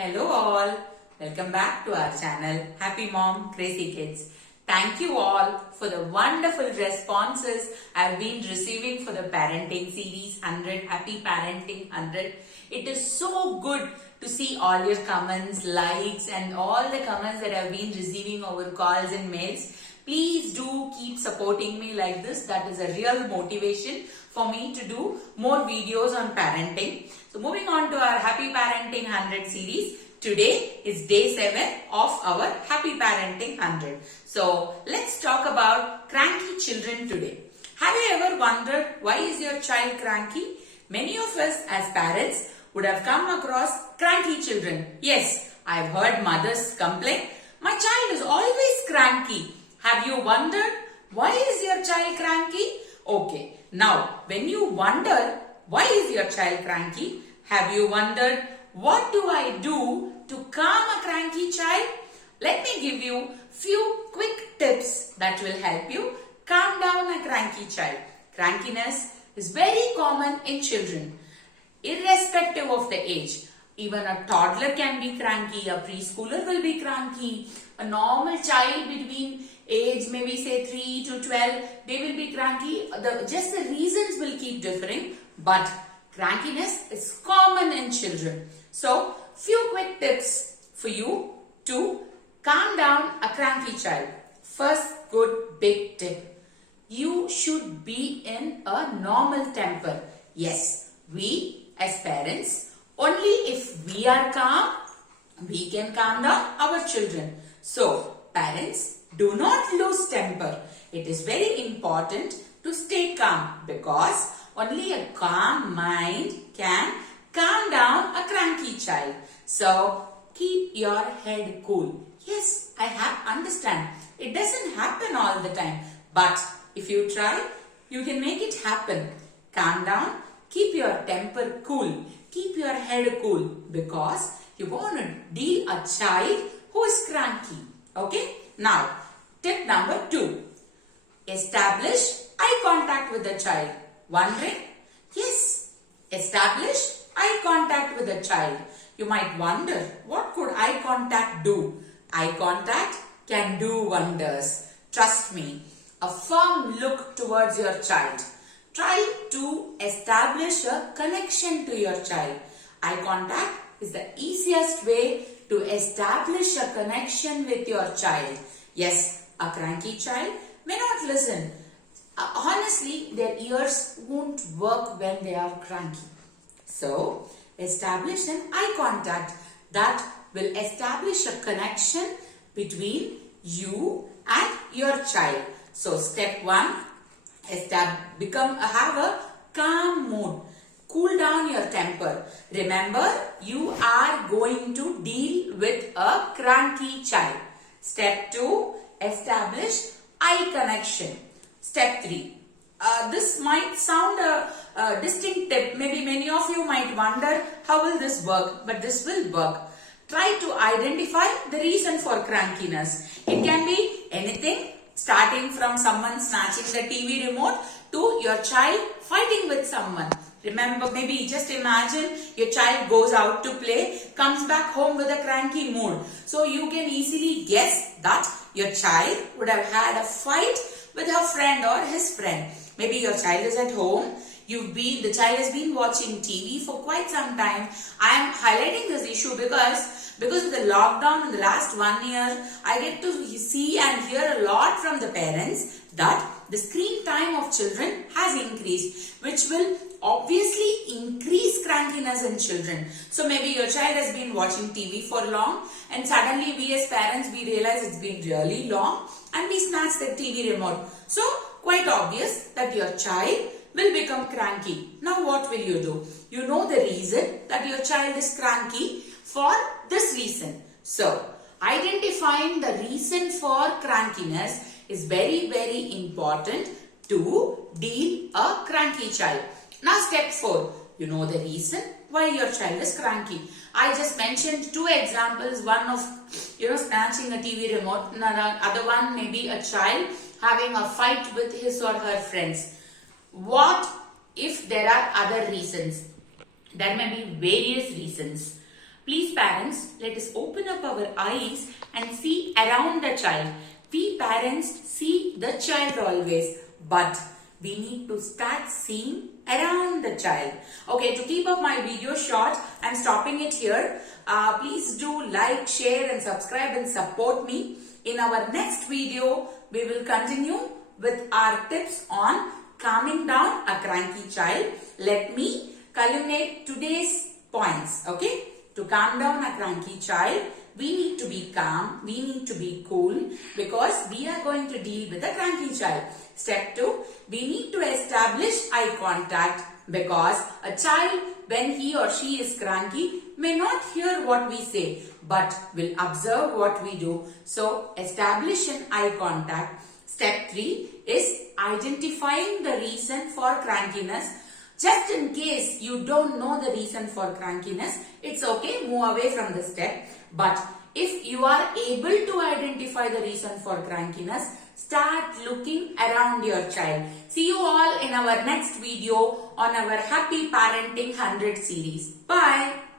Hello all, welcome back to our channel Happy Mom Crazy Kids. Thank you all for the wonderful responses I've been receiving for the parenting series 100, Happy Parenting 100. It is so good to see all your comments, likes and all the comments that I've been receiving over calls and mails. Please do keep supporting me like this. That is a real motivation for me to do more videos on parenting. So moving on to our Happy Parenting 100 series. Today is day 7 of our Happy Parenting 100. So let's talk about cranky children today. Have you ever wondered why is your child cranky? Many of us as parents would have come across cranky children. Yes, I've heard mothers complain, my child is always cranky. Have you wondered why is your child cranky? Okay, now when you wonder why is your child cranky, have you wondered what do I do to calm a cranky child? Let me give you few quick tips that will help you calm down a cranky child. Crankiness is very common in children, irrespective of the age. Even a toddler can be cranky, a preschooler will be cranky, a normal child between age maybe say 3 to 12, they will be cranky. Just the reasons will keep differing, but crankiness is common in children. So, few quick tips for you to calm down a cranky child. First good big tip. You should be in a normal temper. Yes, we as parents, only if we are calm, we can calm down our children. So, parents, do not lose temper. It is very important to stay calm because only a calm mind can calm down a cranky child. So, keep your head cool. Yes, I understand. It doesn't happen all the time. But if you try, you can make it happen. Calm down. Keep your temper cool. Keep your head cool because you're going to deal a child who is cranky. Okay? Now, tip number 2. Establish eye contact with the child. Wondering? Yes. Establish eye contact with the child. You might wonder, what could eye contact do? Eye contact can do wonders. Trust me. A firm look towards your child. Try to establish a connection to your child. Eye contact is the easiest way to establish a connection with your child. Yes, a cranky child may not listen. Honestly, their ears won't work when they are cranky. So, establish an eye contact that will establish a connection between you and your child. So, step 1, have a calm mood. Cool down your temper. Remember, you are going to deal with a cranky child. Step 2, establish eye connection. Step 3. This might sound a distinct tip. Maybe many of you might wonder, how will this work? But this will work. Try to identify the reason for crankiness. It can be anything, starting from someone snatching the TV remote to your child fighting with someone. Remember, maybe just imagine your child goes out to play, comes back home with a cranky mood. So you can easily guess that your child would have had a fight with her friend or his friend. Maybe your child is at home. The child has been watching TV for quite some time. I am highlighting this issue because of the lockdown in the last 1 year, I get to see and hear a lot from the parents that the screen time of children has increased, which will obviously increase crankiness in children. So maybe your child has been watching TV for long and suddenly we as parents, we realize it's been really long and we snatch the TV remote. So quite obvious that your child will become cranky. Now what will you do? You know the reason that your child is cranky for this reason. So identifying the reason for crankiness is very, very important to deal a cranky child. Now step 4, you know the reason why your child is cranky. I just mentioned 2 examples, one of snatching a TV remote, and the other one may be a child having a fight with his or her friends. What if there are other reasons? There may be various reasons. Please parents, let us open up our eyes and see around the child. We parents see the child always, but we need to start seeing around the child. Okay, to keep up my video short, I'm stopping it here. Please do like, share and subscribe and support me. In our next video, we will continue with our tips on calming down a cranky child. Let me culminate today's points. Okay, to calm down a cranky child, we need to be calm, we need to be cool because we are going to deal with a cranky child. Step 2, we need to establish eye contact because a child, when he or she is cranky, may not hear what we say but will observe what we do. So, establish an eye contact. Step 3 is identifying the reason for crankiness. Just in case you don't know the reason for crankiness, it's okay, move away from the step. But if you are able to identify the reason for crankiness, start looking around your child. See you all in our next video on our Happy Parenting 100 series. Bye.